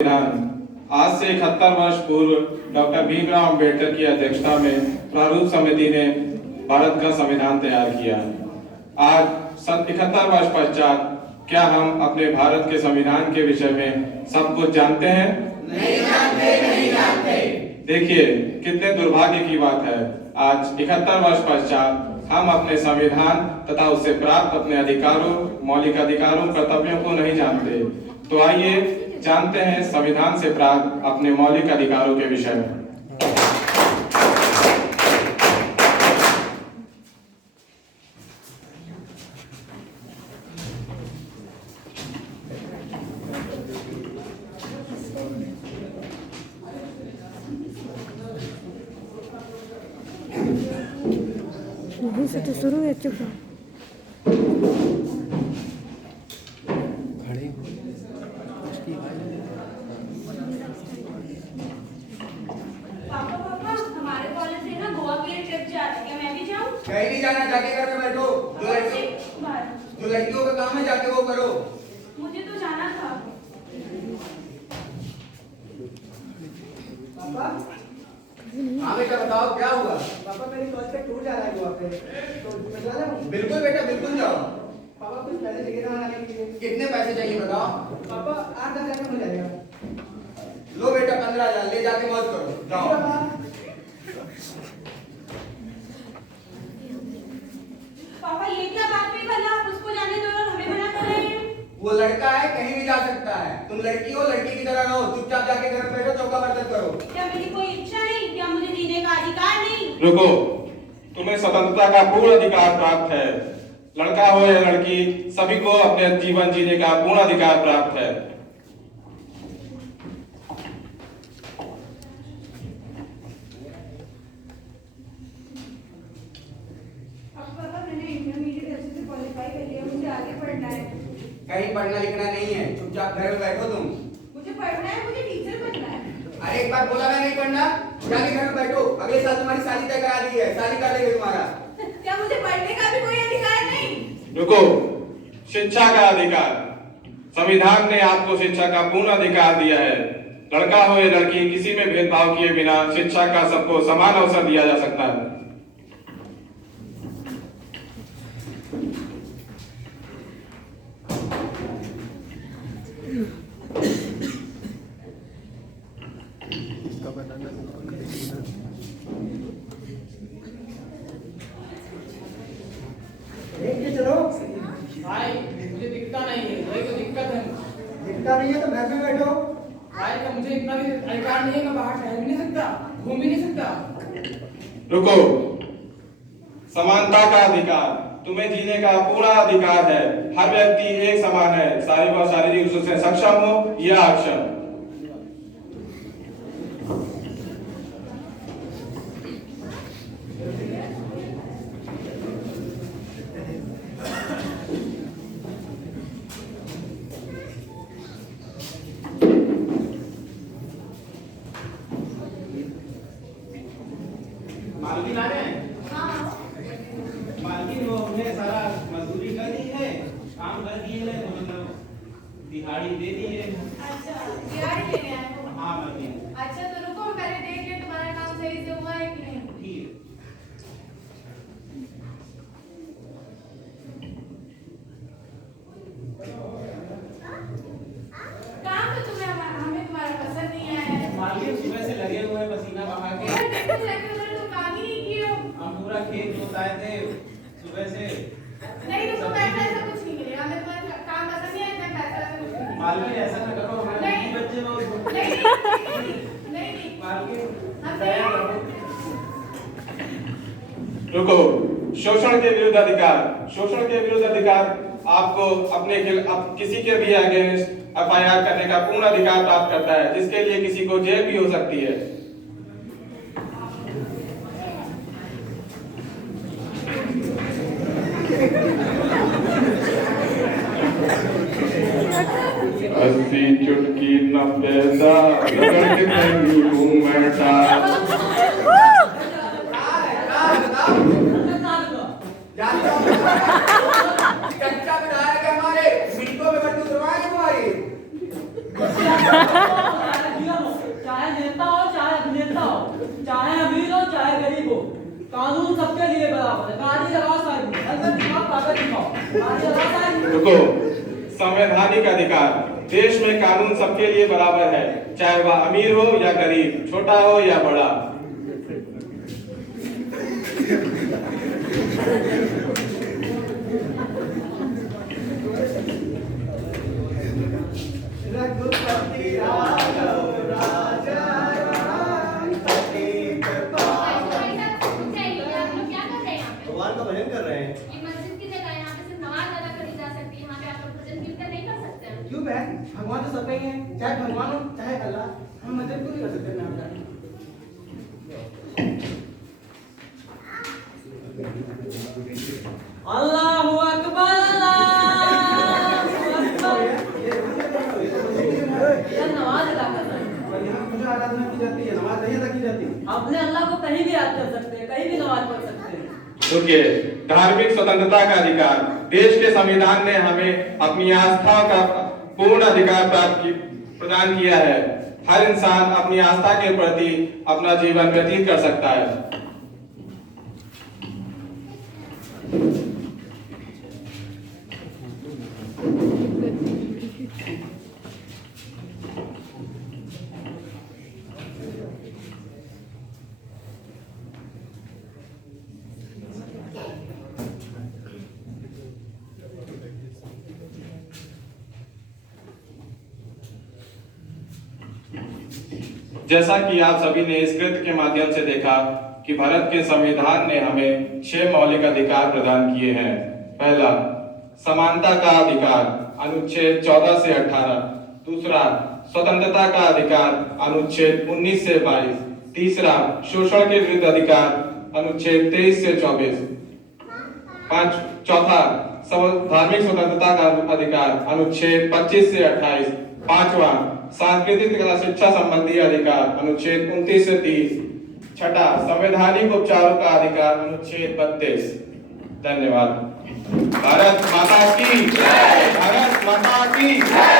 संविधान आज से 71 वर्ष पूर्व डॉक्टर भीमराव अंबेडकर की अध्यक्षता में प्रारूप समिति ने भारत का संविधान तैयार किया। आज 71 वर्ष पश्चात क्या हम अपने भारत के संविधान के विषय में सब कुछ जानते हैं? नहीं जानते। देखिए कितने दुर्भाग्य की बात है, आज 71 वर्ष पश्चात हम अपने संविधान तथा उससे प्राप्त अपने अधिकारों, मौलिक अधिकारों, कर्तव्यों को नहीं जानते। तो आइए जानते हैं संविधान से प्राप्त अपने मौलिक अधिकारों के विषय में। से तो शुरू है चुप हमारे कॉलेज से ना गोवा के लिए ट्रिप जा रही है, मैं भी जाऊं? कहीं नहीं जाना, जाके घर में बैठो। जो लड़कियों का काम है जाके वो करो। मुझे तो जाना था। पापा हाँ बेटा बताओ क्या हुआ? पापा मेरी कॉलेज से टूर जा रहा है गोवा पे, तो मैं चला जाऊं? बिल्कुल बेटा बिल्कुल जाओ। पापा कुछ पैसे चाहिए था आने के लिए। कितने पैसे चाहिए बताओ? पापा 8-10 हज़ार हो जाएगा। लो बेटा 15,000 ले जाके मौज करो, जाओ। पापा ये क्या बात हुई भला? आप उसको जाने दो और हमें मना कर रहे हैं। वो लड़का है, कहीं भी जा सकता है। तुम लड़की हो, लड़की की तरह रहो, चुपचाप जाके घर में बैठो, चौका बर्तन करो। क्या मेरी कोई इच्छा नहीं? क्या मुझे जीने का अधिकार नहीं? रुको, तुम्हें स्वतंत्रता का पूर्ण अधिकार प्राप्त है। लड़का हो या लड़की, सभी को अपने जीवन जीने का पूर्ण अधिकार प्राप्त है। पापा मैंने इंटरमीडिएट अच्छे से क्वालीफाई कर लिया, मुझे आगे पढ़ना है। कहीं पढ़ना लिखना नहीं है, चुपचाप घर में बैठो तुम। मुझे पढ़ना है, मुझे टीचर बनना है। अरे एक बार बोला मैं नहीं पढ़ना, जाके घर में बैठो। अगले साल तुम्हारी शादी तय करा दी है, शादी कर लेंगे तुम्हारा। क्या मुझे पढ़ने का भी कोई अधिकार नहीं? रुको, शिक्षा का अधिकार, संविधान ने आपको शिक्षा का पूर्ण अधिकार दिया है। लड़का हो या लड़की, किसी में भेदभाव किए बिना शिक्षा का सबको समान अवसर दिया जा सकता है। देख के चलो। भाई मुझे दिखता नहीं है, यही तो दिक्कत है। दिखता नहीं है तो घर में बैठो। भाई का मुझे इतना भी अधिकार नहीं है, मैं बाहर टहल भी नहीं सकता, घूम भी नहीं सकता। रुको, समानता का अधिकार, तुम्हें जीने का पूरा अधिकार है। हर व्यक्ति एक समान है, शारीरिक रूप से सक्षम हो या अक्षम। मालकिन आ रहे हैं? हाँ। मालकिन वो हमने सारा मजदूरी कर दी है, काम कर दिए हैं, तो मतलब दिहाड़ी दे दी है। अच्छा, दिहाड़ी लेने आए हो? हाँ मालकिन। अच्छा तो रुको, पहले देख ले तुम्हारा काम सही से हुआ है कि नहीं। ठीक है। काम तो हमें तुम्हारा पसंद नहीं आया है। मालकिन सुबह से लगे हुए हैं पसीना बहा के। यार देखो जाके उधर तुम काम ही नहीं किए हो। हम पूरा खेत जोताए थे सुबह से। नहीं रुको, पैसा ऐसा कुछ नहीं मिलेगा, हमें तुम्हारा काम पसंद नहीं आया, इतना पैसा वैसा कुछ नहीं मिलेगा। मालकिन ऐसा ना करो, हमारे नहीं। बीवी बच्चे बहुत नहीं। मालकिन हम दया नहीं। करो। रुको, शोषण के विरुद्ध अधिकार, शोषण के विरुद्ध अधिकार आपको अपने किसी के भी अगेंस्ट एफआईआर करने का पूर्ण अधिकार प्राप्त करता है, जिसके लिए किसी को जेल भी हो सकती है। अस्सी चुटकी 90 दा रगड़ के नहीं घूमता। कच्चा विधायक है हमारे, सीटों में बंदी करवाएंगे तुम्हारी। कानून सबके लिए बराबर है। गाड़ी लगाओ साहब, अंदर दिखाओ, कागज दिखाओ, गाड़ी लगाओ साहब। रुको। संवैधानिक अधिकार, देश में कानून सबके लिए बराबर है, चाहे वह अमीर हो या गरीब, छोटा हो या बड़ा। रघुपति राघव राजा राम सतीत भाई साहब कुछ चाहिए, आप लोग क्या कर रहे हैं यहाँ पे? भगवान का भजन कर रहे हैं। ये मस्जिद की जगह है, यहाँ पे सिर्फ नमाज अदा करी जा सकती है, यहाँ पे आप लोग भजन कीर्तन नहीं कर सकते हैं। क्यों बहन, भगवान तो सब में ही है, चाहे भगवान हो चाहे अल्लाह, हम मदद क्यों नहीं कर सकते नाम जाने। अल्लाहु अकबर, अल्लाहु अकबर। ये नमाज अदा कर रहे हैं। और यहाँ पूजा आराधना की जाती है, नमाज नहीं अदा की जाती। अपने अल्लाह को कहीं भी याद कर सकते हैं, कहीं भी नमाज पढ़ सकते हैं। रुकिए। धार्मिक स्वतंत्रता का अधिकार, देश के संविधान ने हमें अपनी आस्था का पूर्ण अधिकार प्रदान किया है। हर इंसान अपनी आस्था के प्रति अपना जीवन व्यतीत कर सकता है। जैसा कि आप सभी ने इस कृत्य के माध्यम से देखा कि भारत के संविधान ने हमें 6 मौलिक अधिकार प्रदान किए हैं। पहला, समानता का अधिकार, अनुच्छेद 14 से 18। दूसरा, स्वतंत्रता का अधिकार, अनुच्छेद 19 से 22। तीसरा, शोषण के विरुद्ध अधिकार, अनुच्छेद 23 से 24। चौथा, धार्मिक स्वतंत्रता का अधिकार, अनुच्छेद 25 से 28। पांचवा, सांस्कृतिक तथा शिक्षा संबंधी अधिकार, अनुच्छेद 29 से 30। छठा, संवैधानिक उपचारों का अधिकार, अनुच्छेद 32। धन्यवाद। भारत माता की जय। भारत माता की जय।